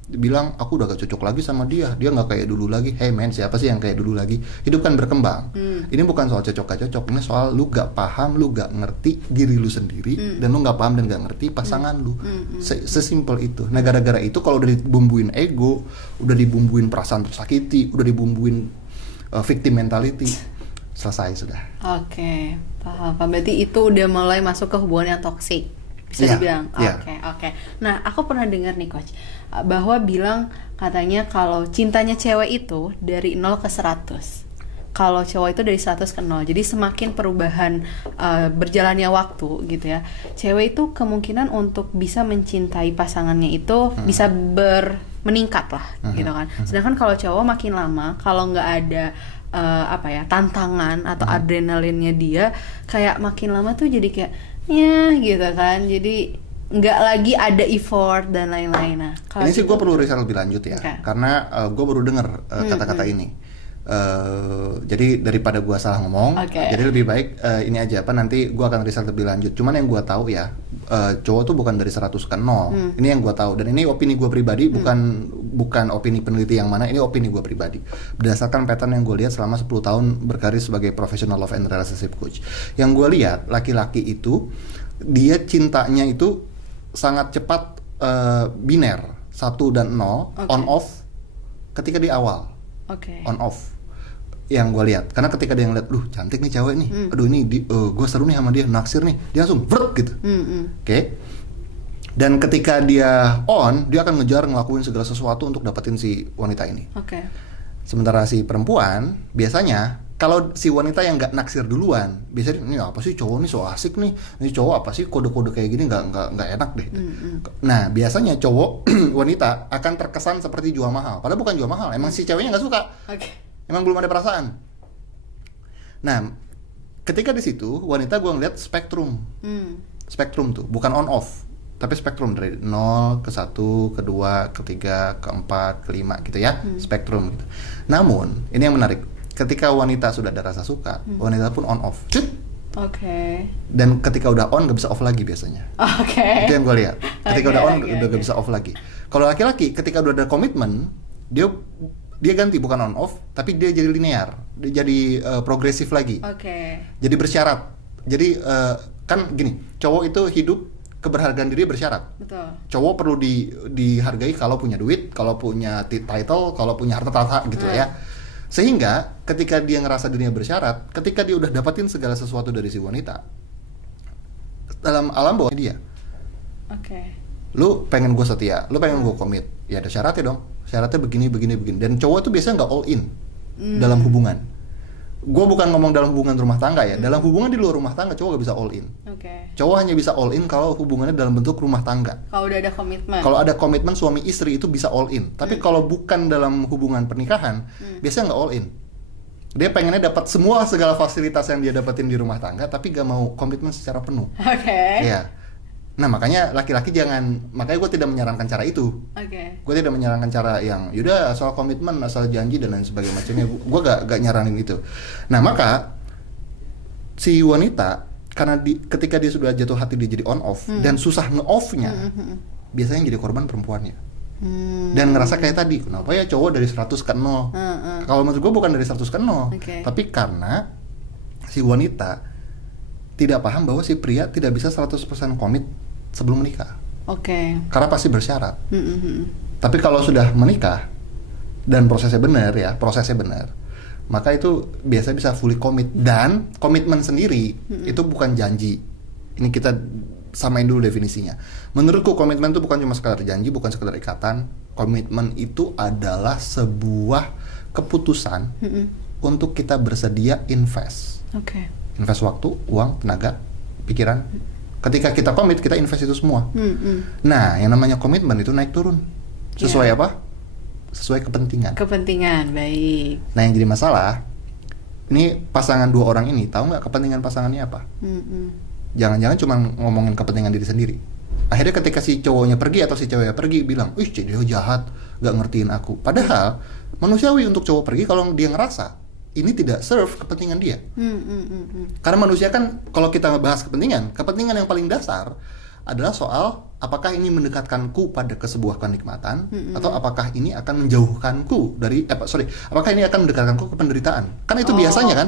bilang, aku udah gak cocok lagi sama dia gak kayak dulu lagi. Hey man, siapa sih yang kayak dulu lagi? Hidup kan berkembang. Ini bukan soal cocok gak cocok, ini soal lu gak paham, lu gak ngerti diri lu sendiri, dan lu gak paham dan gak ngerti pasangan lu. Sesimpel itu. Nah, gara-gara itu kalau udah dibumbuin ego, udah dibumbuin perasaan tersakiti, udah dibumbuin victim mentality, selesai sudah. Oke, paham. Berarti itu udah mulai masuk ke hubungan yang toksik, bisa dibilang. Oke. Nah, aku pernah dengar nih coach, bahwa bilang katanya kalau cintanya cewek itu dari 0 ke 100, kalau cowok itu dari 100 ke 0. Jadi semakin perubahan berjalannya waktu gitu ya, cewek itu kemungkinan untuk bisa mencintai pasangannya itu bisa meningkat lah gitu kan. Sedangkan kalau cowok makin lama, kalau nggak ada tantangan atau adrenalinnya dia, kayak makin lama tuh jadi kayak gitu kan. Jadi nggak lagi ada effort dan lain-lain. Nah, ini sih gue perlu riset lebih lanjut ya, karena gue baru dengar kata-kata ini. Jadi daripada gue salah ngomong, jadi lebih baik ini aja nanti gue akan riset lebih lanjut. Cuman yang gue tahu ya, cowok tuh bukan dari 100 ke 0. Ini yang gue tahu, dan ini opini gue pribadi, bukan opini peneliti yang mana, ini opini gue pribadi berdasarkan pattern yang gue lihat selama 10 tahun berkarir sebagai professional love and relationship coach. Yang gue lihat, laki-laki itu dia cintanya itu sangat cepat, biner 1 dan 0, on off ketika di awal. On off yang gue lihat, karena ketika dia ngeliat, cantik nih cewek nih, aduh ini gue seru nih sama dia, naksir nih, dia langsung vrut gitu. Dan ketika dia on, dia akan ngejar ngelakuin segala sesuatu untuk dapetin si wanita ini. Sementara si perempuan biasanya, kalau si wanita yang nggak naksir duluan, biasanya ini apa sih cowok nih so asik nih, ini cowok apa sih kode-kode kayak gini, nggak enak deh. Nah, biasanya cowok wanita akan terkesan seperti jual mahal, padahal bukan jual mahal, emang si ceweknya nggak suka, emang belum ada perasaan. Nah, ketika di situ wanita gue ngeliat spektrum, spektrum tuh bukan on off, tapi spektrum dari 0 ke 1, ke 2, ke 3, ke 4, ke 5 gitu ya, spektrum gitu. Namun, ini yang menarik, ketika wanita sudah ada rasa suka, wanita pun on off. Dan ketika udah on gak bisa off lagi biasanya. Itu yang gue lihat. Ketika udah on udah gak bisa off lagi. Kalau laki-laki ketika udah ada komitmen, dia ganti, bukan on off, tapi dia jadi linear, dia jadi progresif lagi. Jadi bersyarat. Jadi kan gini, cowok itu hidup keberhargaan diri bersyarat. Cowok perlu dihargai kalau punya duit, kalau punya title, kalau punya harta tahta gitu ya. Sehingga ketika dia ngerasa dirinya bersyarat, ketika dia udah dapatin segala sesuatu dari si wanita, dalam alam bawah dia, lu pengen gue setia, lu pengen gue komit, ya ada syaratnya dong. Syaratnya begini. Dan cowok tuh biasanya nggak all in dalam hubungan. Gue bukan ngomong dalam hubungan rumah tangga ya, dalam hubungan di luar rumah tangga cowok gak bisa all in. Cowok hanya bisa all in kalau hubungannya dalam bentuk rumah tangga. Kalau udah ada komitmen. Kalau ada komitmen suami istri itu bisa all in. Tapi kalau bukan dalam hubungan pernikahan, biasanya nggak all in. Dia pengennya dapat semua segala fasilitas yang dia dapetin di rumah tangga, tapi gak mau komitmen secara penuh. Iya. Nah, makanya laki-laki makanya gue tidak menyarankan cara itu. Gue tidak menyarankan cara yang yaudah asal komitmen, asal janji dan lain sebagainya macamnya. Gue gak nyaranin itu. Nah, maka si wanita karena ketika dia sudah jatuh hati, dia jadi on off dan susah nge-off-nya, biasanya jadi korban perempuannya. Dan ngerasa kayak tadi, kenapa ya cowok dari 100 ke 0? Kalau menurut gue bukan dari 100 ke 0, tapi karena si wanita tidak paham bahwa si pria tidak bisa 100% komit sebelum menikah. Karena pasti bersyarat. Tapi kalau sudah menikah dan prosesnya benar, maka itu biasanya bisa fully commit. Dan komitmen sendiri itu bukan janji. Ini kita samain dulu definisinya. Menurutku komitmen itu bukan cuma sekedar janji, bukan sekedar ikatan. Komitmen itu adalah sebuah keputusan untuk kita bersedia invest. Invest waktu, uang, tenaga, pikiran. Ketika kita komit, kita invest itu semua. Nah, yang namanya komitmen itu naik turun. Sesuai apa? Sesuai kepentingan. Kepentingan, baik. Nah, yang jadi masalah, ini pasangan dua orang ini tahu nggak kepentingan pasangannya apa? Jangan-jangan cuma ngomongin kepentingan diri sendiri. Akhirnya ketika si cowoknya pergi atau si ceweknya pergi bilang, dia jahat, nggak ngertiin aku. Padahal manusiawi untuk cowok pergi kalau dia ngerasa ini tidak serve kepentingan dia. Karena manusia kan kalau kita ngebahas kepentingan yang paling dasar adalah soal apakah ini mendekatkanku pada sebuah kenikmatan atau apakah ini akan menjauhkanku dari apakah ini akan mendekatkanku ke penderitaan. Kan itu biasanya kan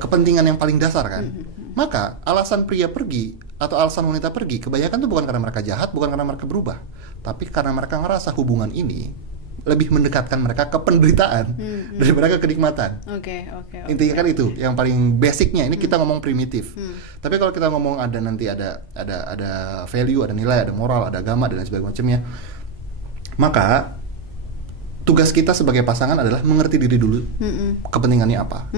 kepentingan yang paling dasar kan. Maka alasan pria pergi atau alasan wanita pergi kebanyakan itu bukan karena mereka jahat, bukan karena mereka berubah, tapi karena mereka ngerasa hubungan ini lebih mendekatkan mereka ke penderitaan daripada ke kenikmatan. Intinya kan itu yang paling basicnya. Ini kita ngomong primitif. Tapi kalau kita ngomong ada value, ada nilai, ada moral, ada agama dan lain sebagainya, maka tugas kita sebagai pasangan adalah mengerti diri dulu, kepentingannya apa.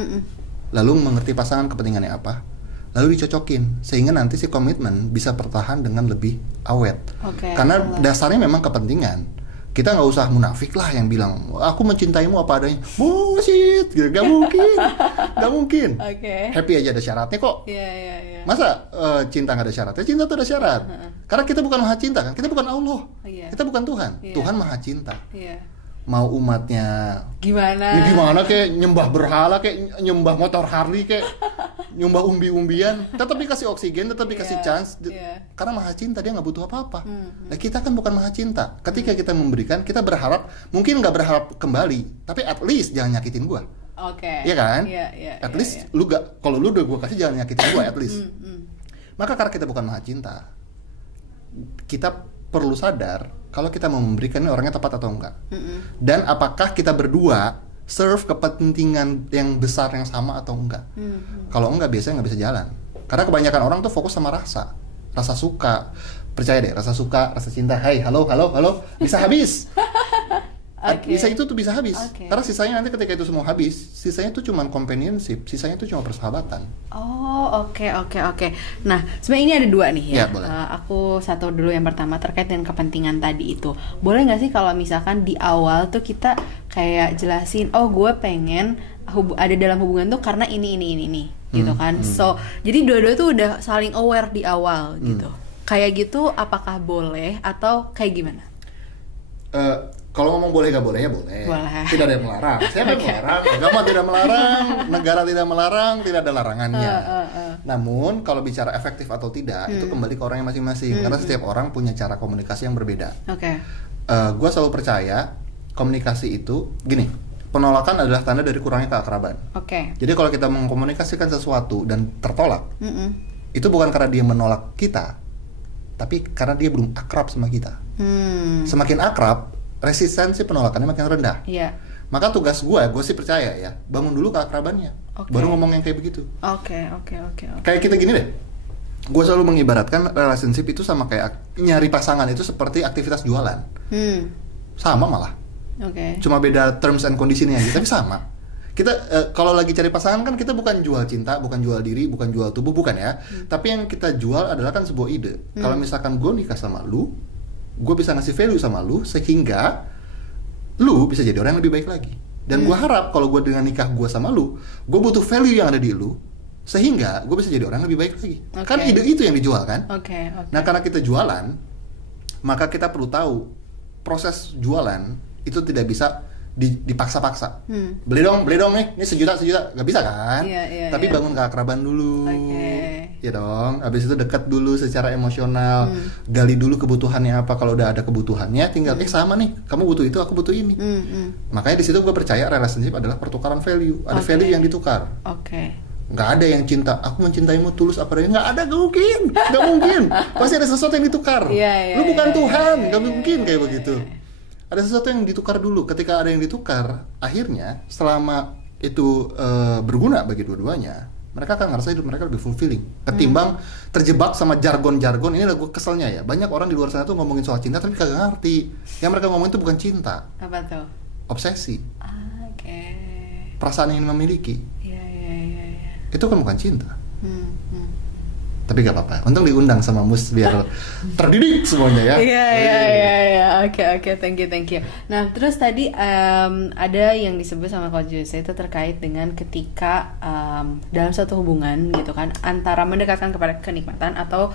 Lalu mengerti pasangan kepentingannya apa, lalu dicocokin sehingga nanti si komitmen bisa bertahan dengan lebih awet. Karena dasarnya memang kepentingan. Kita nggak usah munafik lah yang bilang aku mencintaimu apa adanya. Bullshit, gak mungkin. Happy aja ada syaratnya kok. Masa cinta nggak ada syaratnya? Cinta tuh ada syarat. Karena kita bukan maha cinta kan, kita bukan Allah, kita bukan Tuhan. Tuhan maha cinta. Mau umatnya gimana kayak nyembah berhala, kayak nyembah motor Harley, kayak nyembah umbi-umbian, tetap dikasih oksigen, tetap dikasih chance. Karena maha cinta, dia nggak butuh apa-apa. Nah, kita kan bukan maha cinta. Ketika kita memberikan, kita berharap, mungkin nggak berharap kembali, tapi at least jangan nyakitin gua. Iya kan? At least lu gak, kalau lu udah gua kasih jangan nyakitin gua at least. Maka karena kita bukan maha cinta, kita perlu sadar kalau kita mau memberikan ini orangnya tepat atau enggak. Dan apakah kita berdua serve kepentingan yang besar yang sama atau enggak. Kalau enggak biasanya nggak bisa jalan. Karena kebanyakan orang tuh fokus sama rasa suka. Percaya deh, rasa suka, rasa cinta, hai, halo, bisa habis. Bisa itu tuh bisa habis. Karena sisanya nanti ketika itu semua habis, sisanya tuh cuma companionship, sisanya tuh cuma persahabatan. Oke. Nah, sebenarnya ini ada dua nih ya. Boleh. Aku satu dulu yang pertama terkait dengan kepentingan tadi itu. Boleh nggak sih kalau misalkan di awal tuh kita kayak jelasin, gue pengen ada dalam hubungan tuh karena ini gitu kan. So, jadi dua-dua tuh udah saling aware di awal gitu. Kayak gitu apakah boleh atau kayak gimana? Kalau ngomong boleh gak boleh ya boleh. Tidak ada yang melarang. Siapa yang melarang? Agama tidak melarang, negara tidak melarang, tidak ada larangannya. Namun kalau bicara efektif atau tidak itu kembali ke orangnya masing-masing. Karena setiap orang punya cara komunikasi yang berbeda. Gue selalu percaya komunikasi itu gini. Penolakan adalah tanda dari kurangnya keakraban. Jadi kalau kita mengkomunikasikan sesuatu dan tertolak, itu bukan karena dia menolak kita, tapi karena dia belum akrab sama kita. Semakin akrab, resistensi penolakannya makin rendah. Maka tugas gue sih percaya ya, bangun dulu keakrabannya, baru ngomong yang kayak begitu. Kayak kita gini deh, gue selalu mengibaratkan relationship itu sama kayak nyari pasangan itu seperti aktivitas jualan. Sama malah. Cuma beda terms and conditionnya aja, tapi sama. Kita kalau lagi cari pasangan kan kita bukan jual cinta, bukan jual diri, bukan jual tubuh, bukan ya. Tapi yang kita jual adalah kan sebuah ide. Kalau misalkan gue nikah sama lu, gue bisa ngasih value sama lu sehingga lu bisa jadi orang yang lebih baik lagi. Dan gue harap kalau gue dengan nikah gue sama lu, gue butuh value yang ada di lu sehingga gue bisa jadi orang yang lebih baik lagi. Kan ide itu yang dijual kan. Nah karena kita jualan, maka kita perlu tahu proses jualan itu tidak bisa dipaksa-paksa. Beli dong nih, ini sejuta, nggak bisa kan? Tapi bangun keakraban dulu, ya dong. Habis itu dekat dulu secara emosional, gali dulu kebutuhannya apa. Kalau udah ada kebutuhannya, tinggal sama nih, kamu butuh itu, aku butuh ini. Makanya di situ gue percaya relationship adalah pertukaran value. Ada value yang ditukar. Nggak ada yang cinta, aku mencintaimu tulus apa adanya. Nggak ada, nggak mungkin. Pasti ada sesuatu yang ditukar. Lu bukan Tuhan, nggak mungkin kayak begitu. Ada sesuatu yang ditukar dulu. Ketika ada yang ditukar, akhirnya selama itu berguna bagi dua-duanya, mereka akan ngerasa hidup mereka lebih fulfilling ketimbang terjebak sama jargon-jargon. Ini lah gue keselnya ya, banyak orang di luar sana tuh ngomongin soal cinta tapi kagak ngerti yang mereka ngomongin itu bukan cinta. Apa tuh? Obsesi. Oke. Perasaan yang memiliki. Iya. Itu kan bukan cinta. Tapi gak apa-apa, untung diundang sama Mus biar terdidik semuanya ya. Iya. Oke, thank you. Nah, terus tadi ada yang disebut sama Coach Jose itu terkait dengan ketika dalam suatu hubungan gitu kan, antara mendekatkan kepada kenikmatan atau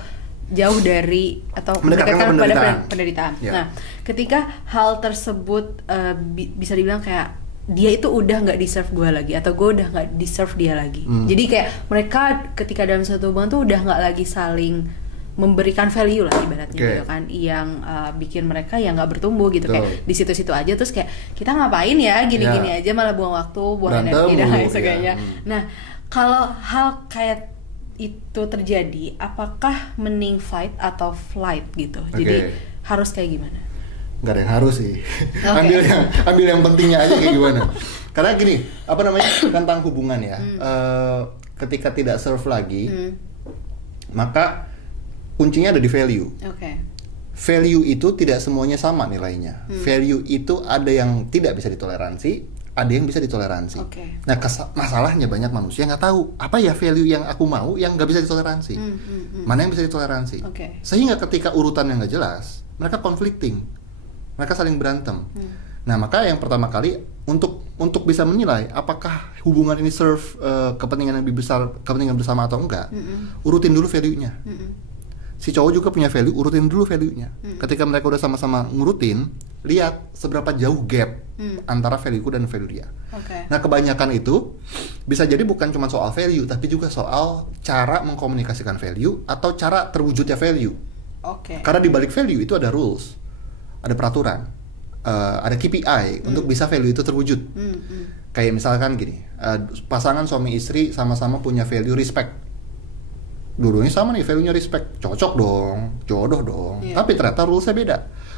jauh dari atau mendekatkan kepada penderitaan. Yeah. Nah, ketika hal tersebut bisa dibilang kayak dia itu udah nggak deserve gue lagi atau gue udah nggak deserve dia lagi. Jadi kayak mereka ketika dalam satu hubungan tuh udah nggak lagi saling memberikan value lah ibaratnya gitu kan, yang bikin mereka yang nggak bertumbuh gitu. Kayak di situ-situ aja terus kayak kita ngapain ya gini-gini aja, malah buang waktu, buang energi dan lain sebagainya. Nah, kalau hal kayak itu terjadi, apakah mending fight atau flight gitu? Jadi harus kayak gimana? Nggak ada yang harus sih. Ambil yang pentingnya aja kayak gimana. Karena gini, apa namanya, tentang hubungan ya, ketika tidak serve lagi, maka kuncinya ada di value. Value itu tidak semuanya sama nilainya. Value itu ada yang tidak bisa ditoleransi, ada yang bisa ditoleransi. Nah, masalahnya banyak manusia nggak tahu apa ya value yang aku mau yang nggak bisa ditoleransi, mana yang bisa ditoleransi. Sehingga ketika urutannya nggak jelas, mereka conflicting, mereka saling berantem. Nah, maka yang pertama kali untuk bisa menilai apakah hubungan ini serve kepentingan yang lebih besar, kepentingan bersama atau enggak, urutin dulu value-nya. Si cowok juga punya value, urutin dulu value-nya. Ketika mereka udah sama-sama ngurutin, lihat seberapa jauh gap antara value-ku dan value dia. Nah, kebanyakan itu bisa jadi bukan cuma soal value, tapi juga soal cara mengkomunikasikan value atau cara terwujudnya value. Karena di balik value itu ada rules, ada peraturan, ada KPI untuk bisa value itu terwujud. Kayak misalkan gini, pasangan suami istri sama-sama punya value respect. Dua-duanya sama nih value-nya respect, cocok dong, jodoh dong. Tapi ternyata rulesnya beda.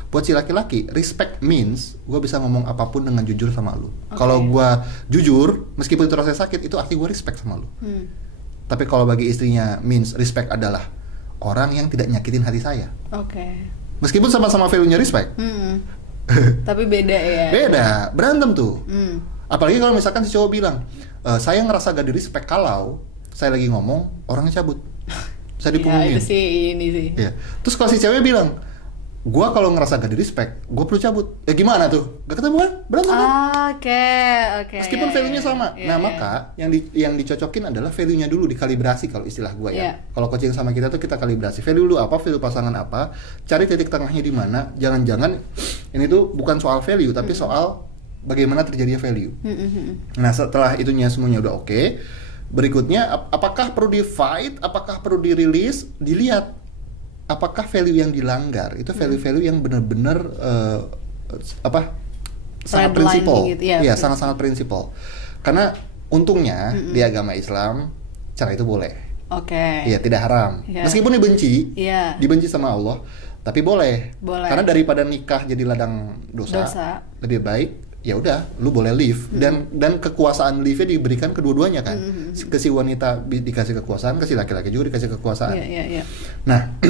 Buat si laki-laki, respect means gue bisa ngomong apapun dengan jujur sama lu. Kalau gue jujur, meskipun itu rasanya sakit, itu arti gue respect sama lu. Tapi kalau bagi istrinya means respect adalah orang yang tidak nyakitin hati saya. Meskipun sama-sama value-nya respect. Tapi beda ya. Beda, berantem tuh. Apalagi kalau misalkan si cowok bilang, saya ngerasa gak di respect kalau saya lagi ngomong, orangnya cabut. Saya dipungungin. Ya, itu sih ini sih. Ya. Terus kalau si cewek bilang, gua kalau ngerasa gak di respect, gua perlu cabut. Ya gimana tuh? Gak ketemu kan? Berantem kan? Oke. Meskipun value-nya sama. Maka yang dicocokin adalah value-nya dulu, dikalibrasi kalau istilah gua ya. Kalau coaching sama kita tuh kita kalibrasi. Value lu apa, value pasangan apa, cari titik tengahnya di mana. Jangan-jangan ini tuh bukan soal value, tapi soal bagaimana terjadinya value. Nah, setelah itunya semuanya udah oke, berikutnya apakah perlu di fight, apakah perlu dirilis, dilihat apakah value yang dilanggar itu value-value yang benar-benar sangat prinsipal, gitu, ya sangat-sangat prinsipal. Karena untungnya di agama Islam cara itu boleh, ya tidak haram, meskipun dibenci sama Allah, tapi boleh. Karena daripada nikah jadi ladang dosa. Lebih baik ya udah lu boleh live, dan kekuasaan live-nya diberikan kedua-duanya kan. Ke si wanita dikasih kekuasaan, ke si laki-laki juga dikasih kekuasaan. Nah,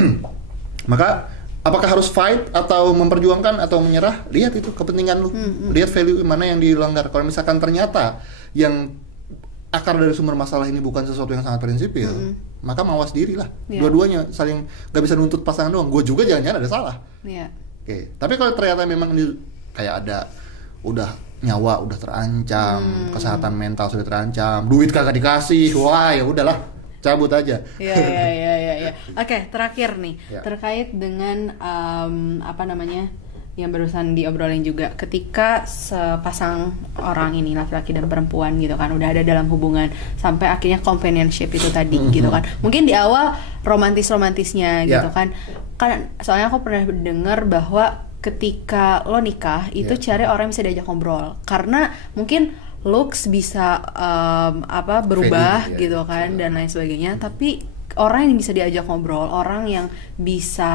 maka apakah harus fight atau memperjuangkan atau menyerah? Lihat itu kepentingan lu. Lihat value mana yang dilanggar. Kalau misalkan ternyata yang akar dari sumber masalah ini bukan sesuatu yang sangat prinsipil, maka mawas diri lah. Dua-duanya saling gak bisa nuntut pasangan doang. Gue juga jangan-jangan ada salah. Tapi kalau ternyata memang ini kayak ada udah nyawa udah terancam, kesehatan mental sudah terancam, duit kagak dikasih, wah ya udahlah, cabut aja. Iya. Oke, terakhir nih terkait dengan yang barusan diobrolin juga, ketika sepasang orang ini laki-laki dan perempuan gitu kan udah ada dalam hubungan sampai akhirnya companionship itu tadi gitu kan, mungkin di awal romantisnya gitu kan soalnya aku pernah dengar bahwa ketika lo nikah itu cari orang yang bisa diajak ngobrol, karena mungkin looks bisa berubah fading, gitu kan dan lain sebagainya, tapi orang yang bisa diajak ngobrol, orang yang bisa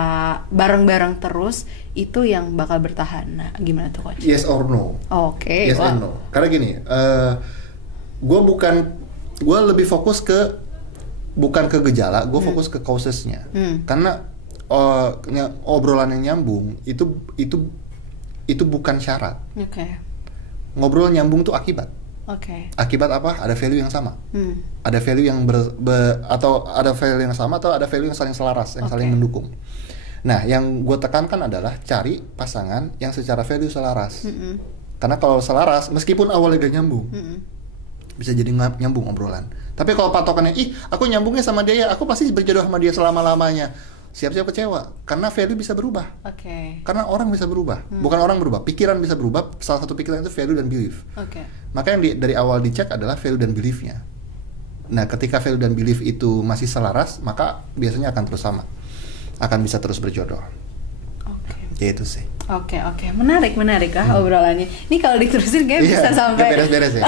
bareng-bareng terus, itu yang bakal bertahan. Nah, gimana tuh coach? Yes or no? Oke. Yes and no. Karena gini, gue lebih fokus ke bukan ke gejala, gue fokus ke causesnya. Karena obrolan yang nyambung itu bukan syarat. Ngobrol nyambung tuh akibat. Akibat apa? Ada value yang sama. Ada value yang atau ada value yang sama atau ada value yang saling selaras, yang saling mendukung. Nah, yang gue tekankan adalah cari pasangan yang secara value selaras. Karena kalau selaras, meskipun awalnya gak nyambung, bisa jadi nyambung obrolan. Tapi kalau patokannya, aku nyambungnya sama dia ya, aku pasti berjodoh sama dia selama-lamanya, siap-siap kecewa. Karena value bisa berubah. Karena orang bisa berubah. Bukan orang berubah, pikiran bisa berubah. Salah satu pikiran itu value dan belief. Maka yang dari awal dicek adalah value dan beliefnya. Nah, ketika value dan belief itu masih selaras, maka biasanya akan terus sama, akan bisa terus berjodoh. Itu sih. Oke, menarik obrolannya. Ini kalau diterusin kayak bisa sampai beres-beres ya.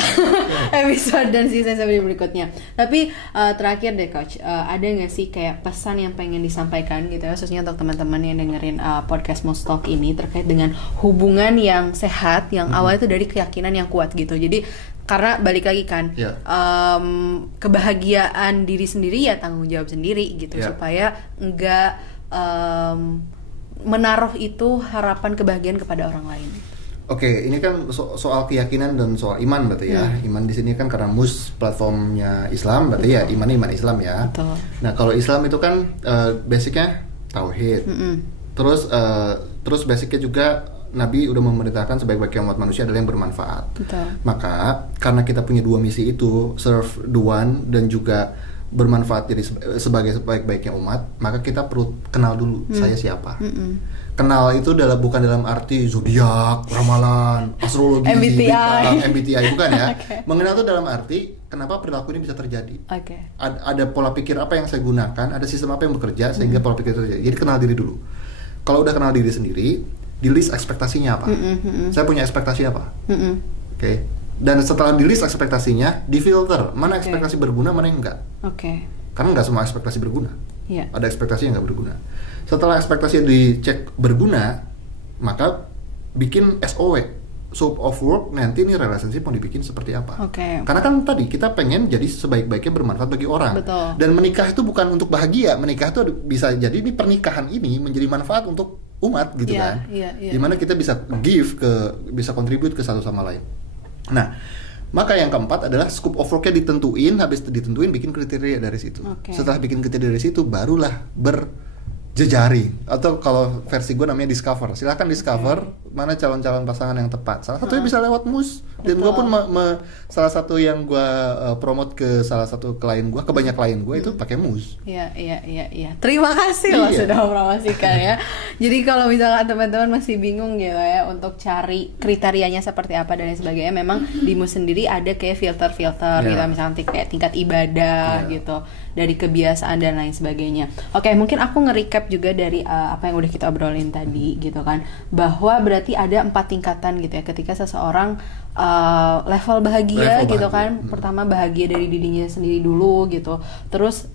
episode dan season berikutnya. Tapi terakhir deh Coach, ada nggak sih kayak pesan yang pengen disampaikan gitu, khususnya untuk teman-teman yang dengerin podcast Mustalk ini terkait dengan hubungan yang sehat, yang awalnya itu dari keyakinan yang kuat gitu. Jadi karena balik lagi kan, kebahagiaan diri sendiri ya tanggung jawab sendiri gitu, supaya enggak menaruh itu harapan kebahagiaan kepada orang lain. Oke, ini kan soal keyakinan dan soal iman berarti ya. Iman di sini kan karena MUS platformnya Islam, berarti ya iman Islam ya. Betul. Nah, kalau Islam itu kan basicnya tauhid. Terus basicnya juga Nabi udah memerintahkan sebaik-baiknya umat manusia adalah yang bermanfaat. Betul. Maka karena kita punya dua misi itu, serve the one dan juga bermanfaat diri sebagai sebaik-baiknya umat, maka kita perlu kenal dulu saya siapa. Kenal itu bukan dalam arti zodiak, ramalan, astrologi, MBTI bukan ya. Mengenal itu dalam arti kenapa perilaku ini bisa terjadi. Ada pola pikir apa yang saya gunakan, ada sistem apa yang bekerja sehingga pola pikir itu terjadi. Jadi kenal diri dulu. Kalau udah kenal diri sendiri, di list ekspektasinya apa. Saya punya ekspektasi apa. Oke. Dan setelah di-list ekspektasinya, di-filter mana ekspektasi berguna, mana yang enggak. Karena enggak semua ekspektasi berguna. Ada ekspektasi yang enggak berguna. Setelah ekspektasi dicek berguna, maka bikin SOW, scope of work, nanti ini relationship mau dibikin seperti apa. Karena kan tadi kita pengen jadi sebaik-baiknya bermanfaat bagi orang. Betul. Dan menikah itu bukan untuk bahagia, menikah itu bisa jadi ini pernikahan ini menjadi manfaat untuk umat gitu kan. Dimana kita bisa bisa contribute ke satu sama lain. Nah, maka yang keempat adalah scope of work-nya ditentuin, habis ditentuin bikin kriteria dari situ. Setelah bikin kriteria dari situ, barulah berjejaring. Atau kalau versi gue namanya discover. Silahkan discover mana calon-calon pasangan yang tepat. Salah satunya bisa lewat MUS. Dan gue pun salah satu yang gue promote ke salah satu klien gue, ke banyak klien gue itu pakai MUS. Iya. Terima kasih loh sudah mempromosikan ya. Jadi kalau misalkan teman-teman masih bingung gitu ya untuk cari kriterianya seperti apa dan lain sebagainya, memang di MUS sendiri ada kayak filter-filter gitu, misalkan kayak tingkat ibadah gitu, dari kebiasaan dan lain sebagainya. Oke, mungkin aku nge-recap juga dari apa yang udah kita obrolin tadi gitu kan, bahwa berarti ada 4 tingkatan gitu ya ketika seseorang level bahagia gitu kan. Pertama bahagia dari dirinya sendiri dulu gitu, terus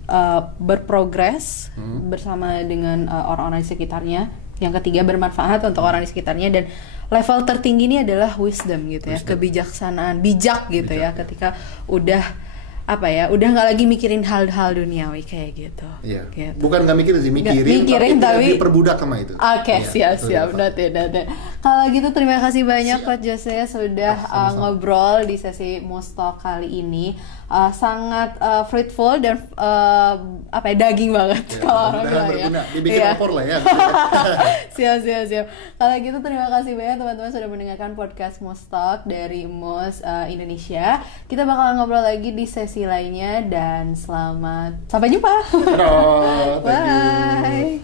berprogres bersama dengan orang-orang di sekitarnya. Yang ketiga bermanfaat untuk orang di sekitarnya, dan level tertinggi ini adalah wisdom gitu ya, kebijaksanaan, bijak gitu ya, ketika udah udah nggak lagi mikirin hal-hal duniawi kayak gitu. Gitu. Bukan nggak mikirin sih, mikirin tapi diperbudak sama itu. Siap. Noted. Kalau gitu terima kasih banyak Coach Jose sudah ngobrol di sesi Mustalk kali ini. Sangat fruitful dan daging banget kalau orang bilang ya. Dibikin opor lah ya. Siap. Kalau gitu terima kasih banyak teman-teman sudah mendengarkan podcast Mustalk dari MUS Indonesia. Kita bakal ngobrol lagi di sesi lainnya dan sampai jumpa. Bye.